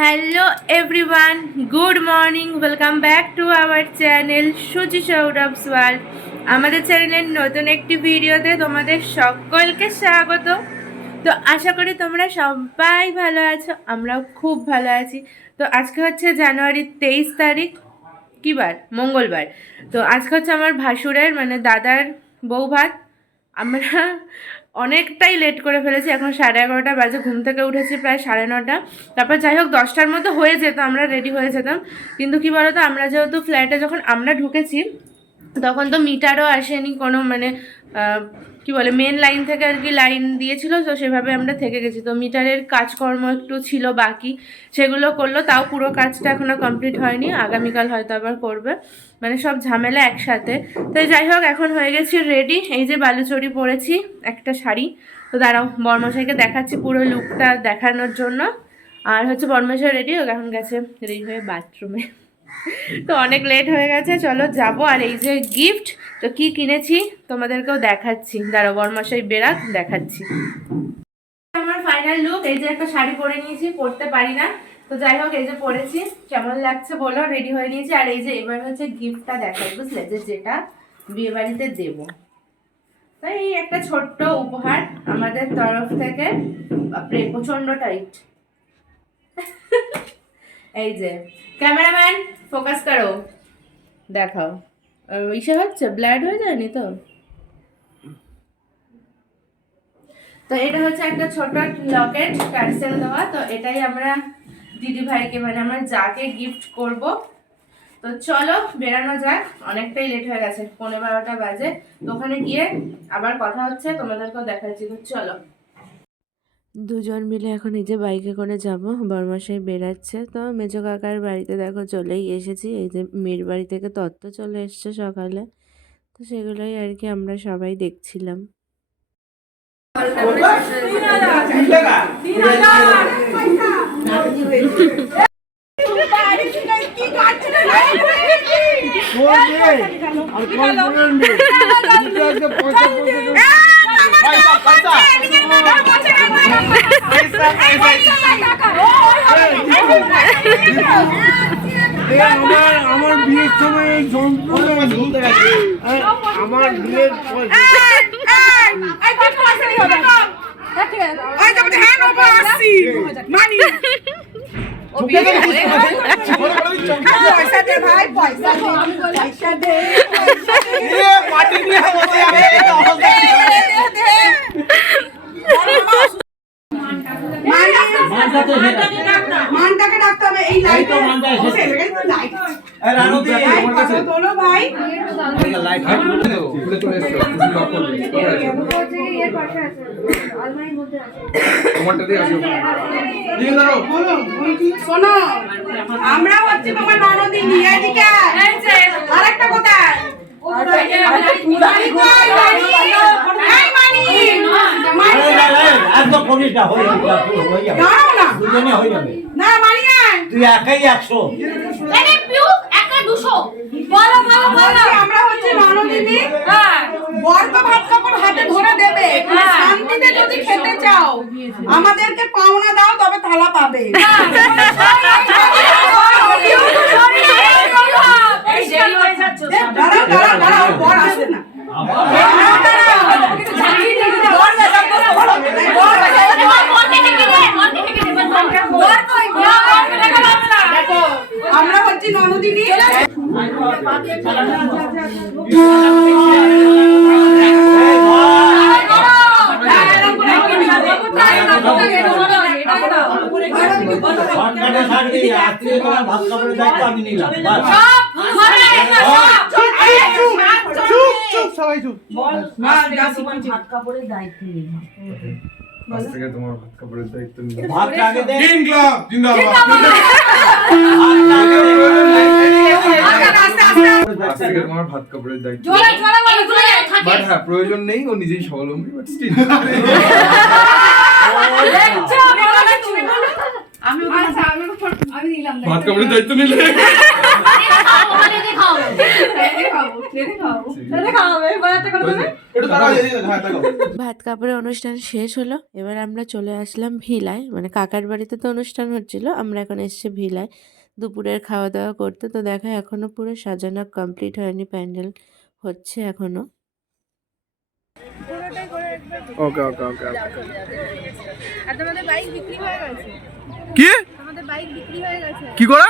Hello everyone, good morning, welcome back to our channel Suchi Sourav's world. আমাদের চ্যানেলের নতুন একটি ভিডিওতে তোমাদের সকলকে স্বাগত। তো আশা করি তোমরা সবাই ভালো আছো, আমরাও খুব ভালো আছি। তো আজকে হচ্ছে জানুয়ারির 23 তারিখ, কী বার? মঙ্গলবার। তো আজকে হচ্ছে আমার ভাসুরের মানে দাদার বউ ভাত। আমরা অনেকটাই লেট করে ফেলেছি, এখন 11:30 বাজে, ঘুম থেকে উঠেছি প্রায় 9:30। তারপর যাই হোক 10টার মধ্যে হয়ে যেত, আমরা রেডি হয়ে যেতাম। কিন্তু কী বলতো, আমরা যেহেতু ফ্ল্যাটে যখন আমরা ঢুকেছি তখন তো মিটারও আসেনি কোনো, মানে কি বলে মেন লাইন থেকে আর কি লাইন দিয়েছিল, তো সেভাবে আমরা থেকে গেছি। তো মিটারের কাজকর্ম একটু ছিল বাকি, সেগুলো করলো, তাও পুরো কাজটা এখনও কমপ্লিট হয়নি, আগামীকাল হয়তো আবার করবে, মানে সব ঝামেলা একসাথে। তো যাই হোক এখন হয়ে গেছি রেডি। এই যে বালুচরি পরেছি, একটা শাড়ি। তো দাঁড়াও বর্মশাইকে দেখাচ্ছি পুরো লুকটা দেখানোর জন্য। আর হচ্ছে বর্মশাই রেডি এখন গেছে রেডি হয়ে বাথরুমে। তো অনেক লেট হয়ে গেছে, চলো যাবো। আর এই যে গিফট, তো কি কিনেছি তোমাদেরকেও দেখাচ্ছি, দাঁড়াও বর্মশাই বেরাক দেখাচ্ছি। আমার ফাইনাল লুক, এই যে একটা শাড়ি পরে নিয়েছি, পরতে পারি না, তো যাই হোক এই যে পরেছি, কেমন লাগছে বলো। রেডি হয়ে নিয়েছি। আর এই যে এবার হচ্ছে গিফটটা দেখাই, বুঝলে, যে যেটা বিয়ে বাড়িতে দেবো। তো এই একটা ছোট্ট উপহার আমাদের তরফ থেকে। বাপরে প্রচন্ড টাইট। এই যে ক্যামেরাম্যান ফোকাস করো, দেখাও। ইসে হচ্ছে, ব্লাড হয়ে যায়নি তো? তো এটা হচ্ছে একটা ছোট লকেট, পার্সেল দেওয়া। তো এটাই আমরা দিদি ভাইকে, মানে আমার যাকে গিফট করব। তো চলো বেরানো যাক, অনেকটাই লেট হয়ে গেছে, 11:15 বাজে। তো ওখানে গিয়ে আবার কথা হচ্ছে, তোমাদেরকেও দেখাচ্ছি। তো চলো দুজন মিলে এখন এই যে বাইকে করে যাব, বরমাসাই বেরাচ্ছে। তো মেজো কাকার বাড়িতে দেখো চলেই এসেছি। এই যে মেয়ের বাড়ি থেকে তত্ত্ব চলে এসছে সকালে, তো সেগুলোই আর কি আমরা সবাই দেখছিলাম। আমার বিয়ের সময় এই যন্ত্রণা, আমার বিয়ের মানটাকে ডাকতে হবে। এই লাইট তোলো ভাই, শোনো আমরা হচ্ছে তোমার ননদিনী। এদিকে আরেকটা কথা, আমরা হচ্ছে ননদিনী। বর তো ভাত কাপড় হাতে ধরে দেবে, শান্তিতে যদি খেতে চাও আমাদেরকে পাওনা দাও, তবে থালা পাবে। বর আসে না, আমরা হচ্ছি ননদিনী। সবাই চুপ। ভাত কাপড়ের দায়িত্ব নেই। আজ থেকে তোমার ভাত কাপড়ের দায়িত্ব নিয়ে ভাত আগে দে। জিন্দাবাদ জিন্দাবাদ। আজ থেকে তোমার ভাত কাপড়ের দায়িত্ব। বাট হ্যাঁ, প্রয়োজন নেই, ও নিজেই স্বাবলম্বী, বাট স্টিল ভাত কাপড়ের দায়িত্ব নিলে ভাত কাপড়ের অনুষ্ঠান শেষ হলো, এবার আমরা চলে আসলাম ভিলায়, মানে কাকার বাড়িতে তো অনুষ্ঠান হচ্ছিল, আমরা এখন এসেছি ভিলায় দুপুরের খাওয়া দাওয়া করতে। তো দেখো এখনো পুরো সাজানো কমপ্লিট হয়নি, প্যান্ডেল হচ্ছে এখনো। ওকে ওকে ওকে আর তোমাদের বাইক বিক্রি হয়ে গেছে? কি তোমাদের বাইক বিক্রি হয়ে গেছে? কি করা?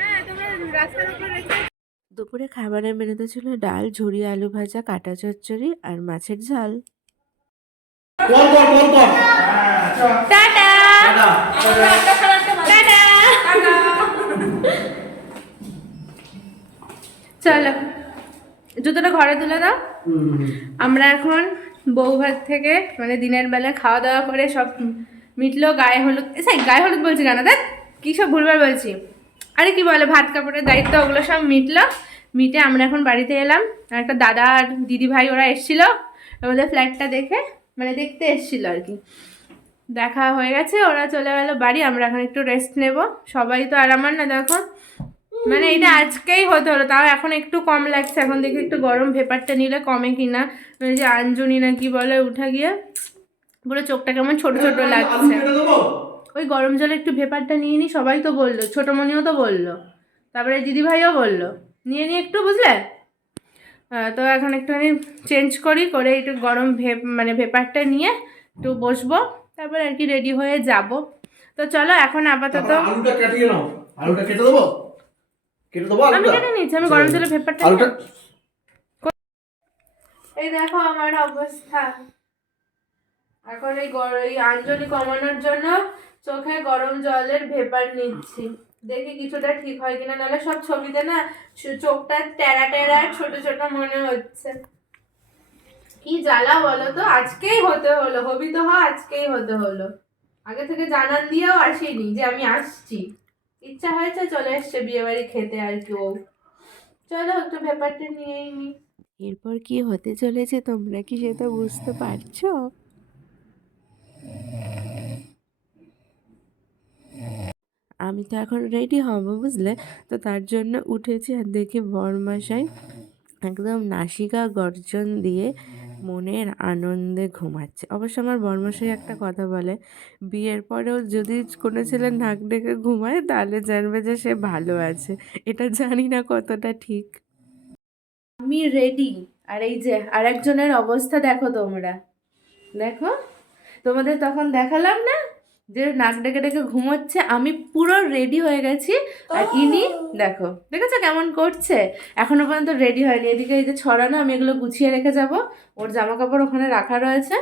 হ্যাঁ, তোমরা রাস্তার উপরে রেখে। দুপুরে খাবারের মেনুতে ছিল ডাল, ঝুরি আলু ভাজা, কাটা চচ্চড়ি আর মাছের ঝাল। Tata tata. চলো জুতোটা ঘরে তুলে দাও। আমরা এখন বউভাত থেকে মানে দিনের বেলা খাওয়া দাওয়া করে সব মিটলো, গায়ে হলুদ, গায়ে হলুদ বলছি কেন, দেখ কী সব ভুলবার বলছি, আরে কি বলে ভাত কাপড়ের দায়িত্ব, ওগুলো সব মিটলো। মিটে আমরা এখন বাড়িতে এলাম। আর একটা দাদা আর দিদি ভাই ওরা এসেছিল আমাদের ফ্ল্যাটটা দেখে, মানে দেখতে এসেছিল আর কি। দেখা হয়ে গেছে, ওরা চলে গেলো বাড়ি, আমরা এখন একটু রেস্ট নেব। সবাই তো আর আমার না দেখো, মানে এটা আজকেই হতে হলো, তাও এখন একটু কম লাগছে। এখন দেখি একটু গরম ভেপারটা নিলে কমে কিনা। ওই যে আঞ্জনি না কি বলে উঠা গিয়ে পুরো চোখটা কেমন ছোট ছোট লাগছে। ওই গরম জলে একটু ভেপারটা নিয়ে নি, সবাই তো বললো, ছোটোমণিও তো বললো, তারপরে দিদিভাইও বললো নিয়ে একটু, বুঝলে। তো এখন একটুখানি চেঞ্জ করি, করে একটু গরম মানে ভেপারটা নিয়ে একটু বসবো, তারপর আর কি রেডি হয়ে যাব। তো চলো এখন আপাতত আলুটা কেটে নাও, আলুটা কেটে দেবো, কেটে দেবো আমি কেটে নিচ্ছি, আমি গরম জলে ভেপারটা আলুটা। এই দেখো আমার অবস্থা এখন। এই আঞ্জলি কমানোর জন্য চোখে গরম জলের ভেপার নিচ্ছি, দেখি কিছুটা ঠিক হয় কিনা, নাহলে সব ছবিতে না চোখটা টেরা টেরা ছোট ছোট মনে হচ্ছে। কি জ্বালা বলো তো, আজকেই হতে হলো, হবি তো হয় আজকেই হতে হলো। আগে থেকে জানান দিয়েও আসিনি যে আমি আসছি, ইচ্ছা হয়েছে চলে এসছে বিয়ে বাড়ি খেতে আর কি। ও চলো একটু ব্যাপারটা নিয়েই নি। এরপর কি হতে চলেছে তোমরা কি সেটা বুঝতে পারছো? আমি তো এখন রেডি হব, বুঝলে। তো তার জন্য উঠেছি, আর দেখি বরমশাই একদম নাসিকা গর্জন দিয়ে মনের আনন্দে ঘুমাচ্ছে। অবশ্য আমার বরমশাই একটা কথা বলে, বিয়ের পরেও যদি কোনো ছেলে নাক ডেকে ঘুমায় তাহলে জানবে যে সে ভালো আছে। এটা জানি না কতটা ঠিক। আমি রেডি, আর এই যে আরেকজনের অবস্থা দেখো তোমরা, দেখো তোমাদের তখন দেখালাম না যে নাক ডেকে ডেকে ঘুমোচ্ছে, আমি পুরো রেডি হয়ে গেছি। আর ইনি দেখো, দেখেছো কেমন করছে, এখনো পর্যন্ত রেডি হয়নি। এদিকে এই যে ছড়ানো, আমি এগুলো গুছিয়ে রেখে যাব, ওর জামা কাপড় ওখানে রাখা রয়েছে।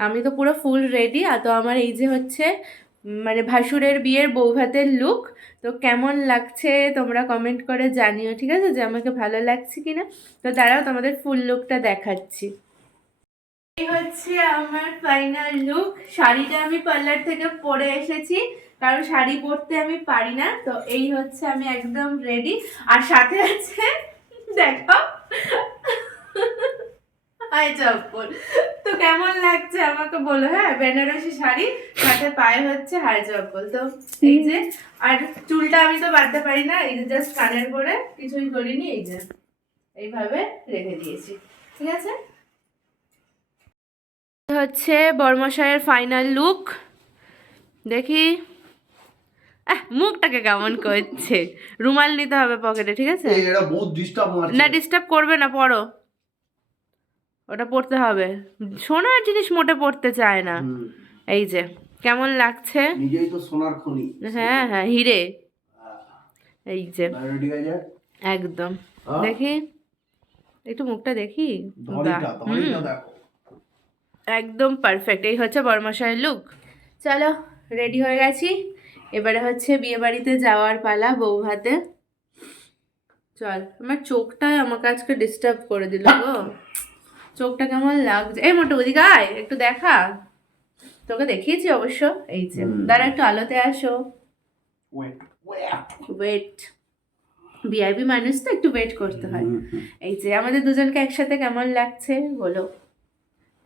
আমি তো পুরো ফুল রেডি। আর তো আমার এই যে হচ্ছে মানে ভাসুরের বিয়ের বৌভাতের লুক। তো কেমন লাগছে তোমরা কমেন্ট করে জানিও, ঠিক আছে, যে আমাকে ভালো লাগছে কিনা। তো দাঁড়াও তোমাদের ফুল লুকটা দেখাচ্ছি। এই হচ্ছে আমার ফাইনাল লুক। শাড়িটা আমি পার্লার থেকে পরে এসেছি, কারণ শাড়ি পরতে আমি পারি না। তো এই হচ্ছে আমি একদম রেডি। আর সাথে আছে দেখো হাই চপ্পল। তো কেমন লাগছে আমাকে বলো, হ্যাঁ, বেনারসি শাড়ি সাথে পায়ে হচ্ছে হাই চপ্পল। তো এই যে, আর চুলটা আমি তো বাঁধতে পারি না, এই যে জাস্ট কানের পরে কিছুই করিনি, এই যে এইভাবে রেখে দিয়েছি, ঠিক আছে। হচ্ছে বরমশাইয়ের ফাইনাল লুক, দেখি মুখটাকে কেমন করছে। রুমাল নিতে হবে পকেটে, ঠিক আছে। এটা বহুত ডিস্টার্ব মারছে। না ডিস্টার্ব করবে না, পড়ো, ওটা পড়তে হবে। সোনার জিনিস মোটে পড়তে চায় না। এই যে কেমন লাগছে, নিজেই তো সোনার খনি। হ্যাঁ হ্যাঁ, হিরে। এই যে রেডি হয়ে যায় একদম, দেখি একটু মুখটা দেখি, ধরিটা দেখো একদম পারফেক্ট। এই হচ্ছে বরমশাইয়ের লুক। চলো রেডি হয়ে গেছি, এবারে হচ্ছে বিয়ে বাড়িতে যাওয়ার পালা, বৌভাতে। চল, আমার চোখটাই আমাকে আজকে ডিস্টার্ব করে দিল গো, চোখটা কেমন লাগছে। এই মোটু ওদিকে আয়, একটু দেখা, তোকে দেখিয়েছি অবশ্য। এই যে দাঁড়া, একটু আলোতে আসো। ওয়েট, ভিআইপি মানুষ তো একটু ওয়েট করতে হয়। এই যে আমাদের দুজনকে একসাথে কেমন লাগছে বলো,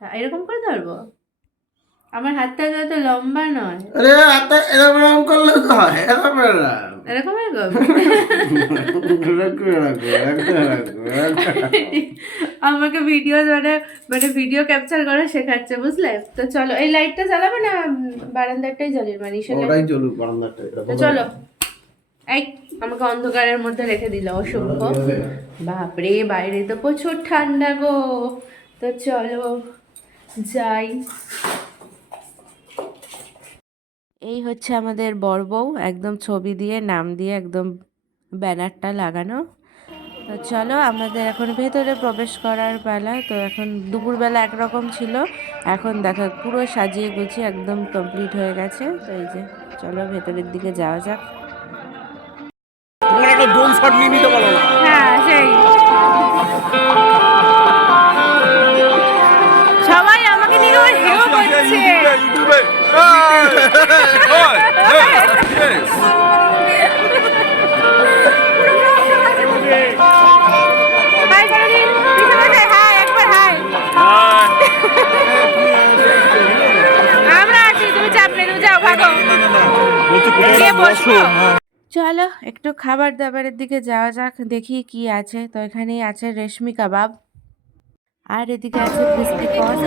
এরকম করে ধরবো, আমার হাতটা যত লম্বা নয়, আরে হাতটা এরকম করলে তো হয়, এরকম এরকম এরকম। আমাকে ভিডিও মানে ভিডিও ক্যাপচার করে শেখাচ্ছে, বুঝলে? তো চলো, এই লাইটটা জ্বালাবে না বারান্দাটাই জ্বালিয়ে মানিসের ওটাই চলুক বারান্দাটা। তো চলো। এই আমাকে অন্ধকারের মধ্যে রেখে দিল অসভ্য। বাপরে, বাইরে তো প্রচুর ঠান্ডা গো। তো চলো যাই। এই হচ্ছে আমাদের বর বউ, একদম ছবি দিয়ে নাম দিয়ে একদম ব্যানারটা লাগানো। তো চলো, আমাদের এখন ভেতরে প্রবেশ করার বেলা। তো এখন দুপুরবেলা একরকম ছিল, এখন দেখো পুরো সাজিয়ে গুছিয়ে একদম কমপ্লিট হয়ে গেছে। তো এই যে চলো ভেতরের দিকে যাওয়া যাক। একটা ড্রোন শট নিয়ে নিতে পারো না? হ্যাঁ, সেই সবাই আমাকে নিয়ে আমার হেও করছে। হাই করে দিন, পিছনে হাই, একবার হাই। আমরা আছি, তুমি চাপ নেই, তুমি যাও, ভাগো। গিয়ে বসবো। চলো একটু খাবার দাবারের দিকে যাওয়া যাক, দেখি কি আছে। তো এখানেই আছে রেশমি কাবাব, আর এদিকে আছে ক্রিস্পি কর্ন।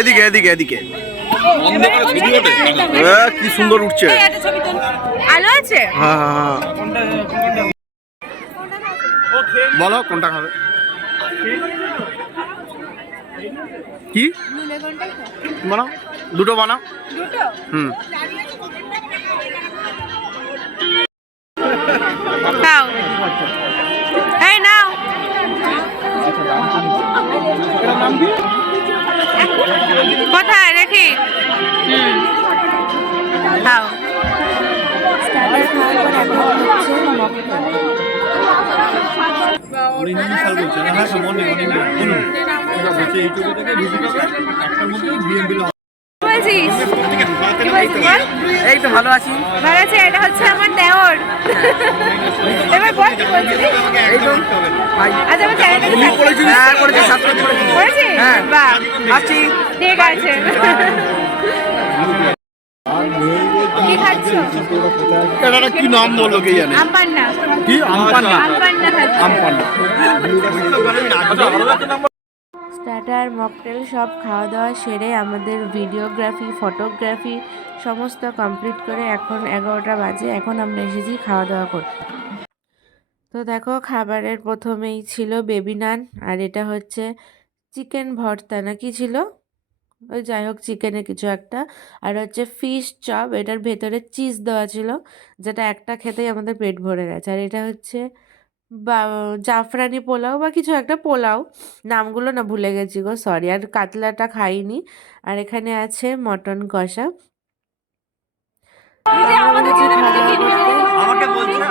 এদিকে এদিকে এদিকে কি সুন্দর উঠছে। আলো আছে? হ্যাঁ হ্যাঁ হ্যাঁ, বলো কোনটা খাবে? কি বানাও? দুটো বানাও। হুম, নাও, এই নাও। কোথায় রেখি? খাও। স্টার্টার খাওয়ার পর এখন হচ্ছে বলছিস? কি বলছিস বল? এই তো ভালো আছি। ভালো আছে, এটা হচ্ছে আমার দেওর। এবার বল কি বলছিস? এই তো আচ্ছা, আমার চ্যানেলটা করেছি, সাবস্ক্রাইব করেছি। করেছিস? হ্যাঁ। বাহ, আসছি। ঠিক আছে। কি খাচ্ছ? এটা কি নাম বললো কে জানে? আমপান্না। কি আমপান্না? আমপান্না খাচ্ছি। আমপান্না। স্টার্টার মকটেল সব খাওয়া দাওয়া সেরে আমাদের ভিডিওগ্রাফি ফটোগ্রাফি সমস্ত কমপ্লিট করে এখন 11টা বাজে। এখন আমরা এসেছি খাওয়া দাওয়া করতে। তো দেখো, খাবারের প্রথমেই ছিল বেবি নান, আর এটা হচ্ছে চিকেন ভর্তা না কি ছিল, ওই যাই হোক চিকেনের কিছু একটা। আর হচ্ছে ফিশ চপ, এটার ভেতরে চিজ দেওয়া ছিল, যেটা একটা খেতেই আমাদের পেট ভরে গেছে। আর এটা হচ্ছে বা জাফরানি পোলাও বা কিছু একটা পোলাও, নামগুলো না ভুলে গেছি গো, সরি। আর কাতলাটা খাইনি। আর এখানে আছে মটন কষা। আমাকে বলছে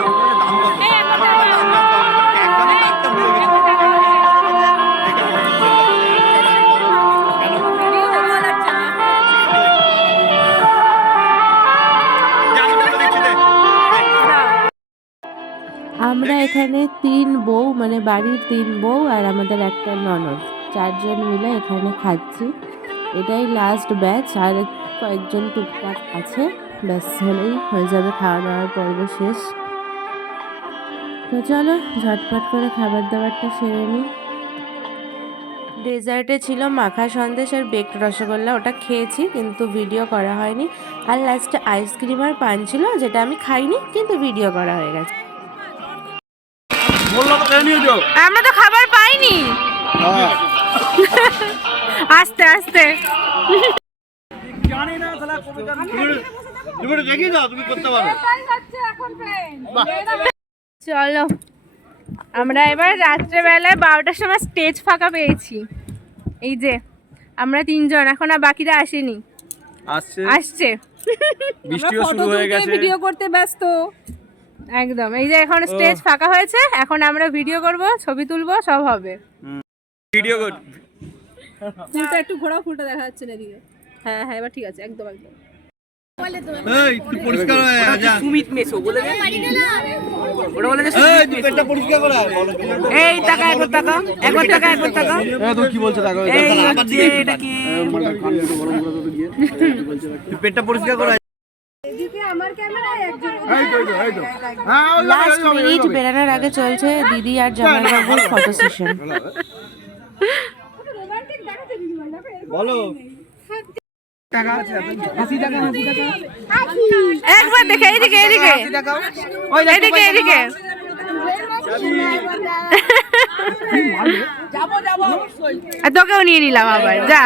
আমরা এখানে 3 বউ, মানে বাড়ির 3 বউ আর আমাদের একটা ননদ, 4 জন মিলে এখানে খাচ্ছি। এটাই লাস্ট ব্যাচ, আর কয়েকজন টুকটাক আছে, ব্যাস হলেই হয়ে যাবে খাওয়া দাওয়ার পর্ব শেষ। তো চলো ঝটপট করে খাবার দাবারটা সেরে নিই। ডেজার্টে ছিল মাখা সন্দেশ আর বেকড রসগোল্লা, ওটা খেয়েছি কিন্তু ভিডিও করা হয়নি। আর লাস্টে আইসক্রিম আর পান ছিল, যেটা আমি খাইনি কিন্তু ভিডিও করা হয়ে গেছে। আমরা তো খাবার পাইনি। আস্তে আস্তে চলো, আমরা এবার রাত্রেবেলায় 12টার সময় স্টেজ ফাঁকা পেয়েছি। এই যে আমরা 3 জন, এখন আর বাকিরা আসেনি, আসছে। বৃষ্টিও শুরু হয়ে গেছে, ভিডিও করতে ব্যস্ত একদম। এই যে এখন স্টেজ ফাঁকা হয়েছে, এখন আমরা ভিডিও করব, ছবি তুলবো, সব হবে। ভিডিও কর। ফুলটা একটু ঘোরা, ফুলটা দেখা যাচ্ছে না এদিকে। হ্যাঁ হ্যাঁ, এবার ঠিক আছে, একদম একদম। এই তুই পরিষ্কার হয়ে যা সুমিত মেসো বলে দে ওটা বলে দে এই তুই পেটটা পরিষ্কার করা এই টাকা একবার টাকা এ তো কি বলছ টাকা এটা কি তুই পেটটা পরিষ্কার করা লাস্ট মিনিট বেরানোর আগে চলছে দিদি আর জামাইবাবুর ফটো সেশন। বলো একবার দেখে এদিকে আর তোকেও নিয়ে নিলাম আবার যা।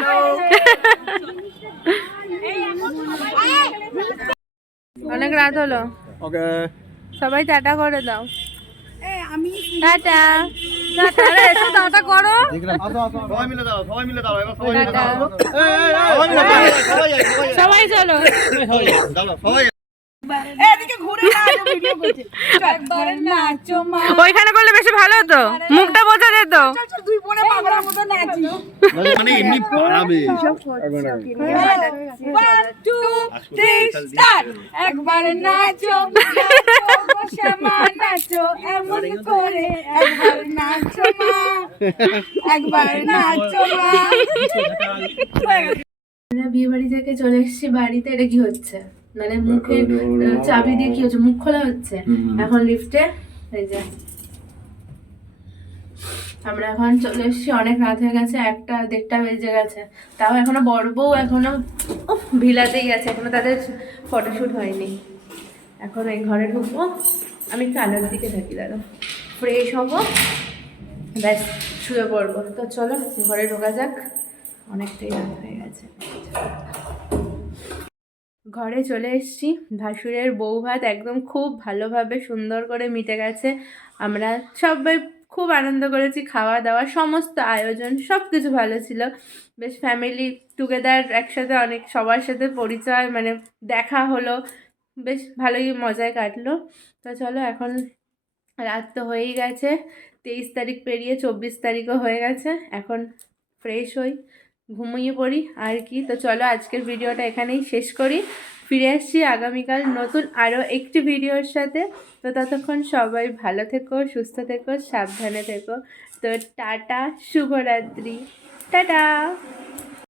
অনেক রাত হলো, ওকে সবাই টাটা করে দাও। টাটা টাটা করো। সবাই মিলে দাও এবার সবাই মিলে টাটা। দাও সবাই চলো। সবাই এদিকে ঘুরে না ভিডিও করছে একবার নাচো মা ওইখানে করলে বেশি ভালো হতো, মুখটা বোঝা যেত। চল দুই বোনে পাগলার মতো নাচি মানে এমনি পালাবে 1 2 3 স্টার্ট একবার নাচো শ্যামা নাচো এমন করে একবার নাচো মা একবার নাচো মা। আমরা বিয়ে বাড়ি থেকে চলে এসেছি বাড়িতে। এটা কি হচ্ছে? মানে মুখের চাবি দিয়ে কি হচ্ছে? মুখ খোলা হচ্ছে। এখন লিফটে এই যে আমরা এখন চলে এসেছি, অনেক রাত হয়ে গেছে, 1টা 1:30 বেজে গেছে। তাও এখনো বড় বউ এখনো ভিলাতেই গেছে, এখনো তাদের ফটোশ্যুট হয়নি। এখন এই ঘরে ঢুকবো, আমি একটু আলোর দিকে থাকি, দাঁড়ো ফ্রেশ হবো, ব্যাস শুয়ে পড়বো। তো চলো ঘরে ঢোকা যাক, অনেকটাই রাত হয়ে গেছে। ঘরে চলে এসেছি, ভাসুরের বউ ভাত একদম খুব ভালোভাবে সুন্দর করে মিটে গেছে। আমরা সবাই খুব আনন্দ করেছি, খাওয়া দাওয়া সমস্ত আয়োজন সব কিছু ভালো ছিল। বেশ ফ্যামিলি টুগেদার, একসাথে অনেক সবার সাথে পরিচয়, মানে দেখা হলো, বেশ ভালোই মজায় কাটলো। তো চলো এখন রাত তো হয়েই গেছে, 23 তারিখ পেরিয়ে 24 তারিখও হয়ে গেছে। এখন ফ্রেশ হই, ঘুমিয়ে পড়ি আর কি। তো চলো আজকের ভিডিওটা এখানেই শেষ করি, ফিরে আসছি আগামীকাল নতুন আরও একটি ভিডিওর সাথে। তো ততক্ষণ সবাই ভালো থেকো, সুস্থ থেকো, সাবধানে থেকো। তো টাটা, শুভরাত্রি, টাটা।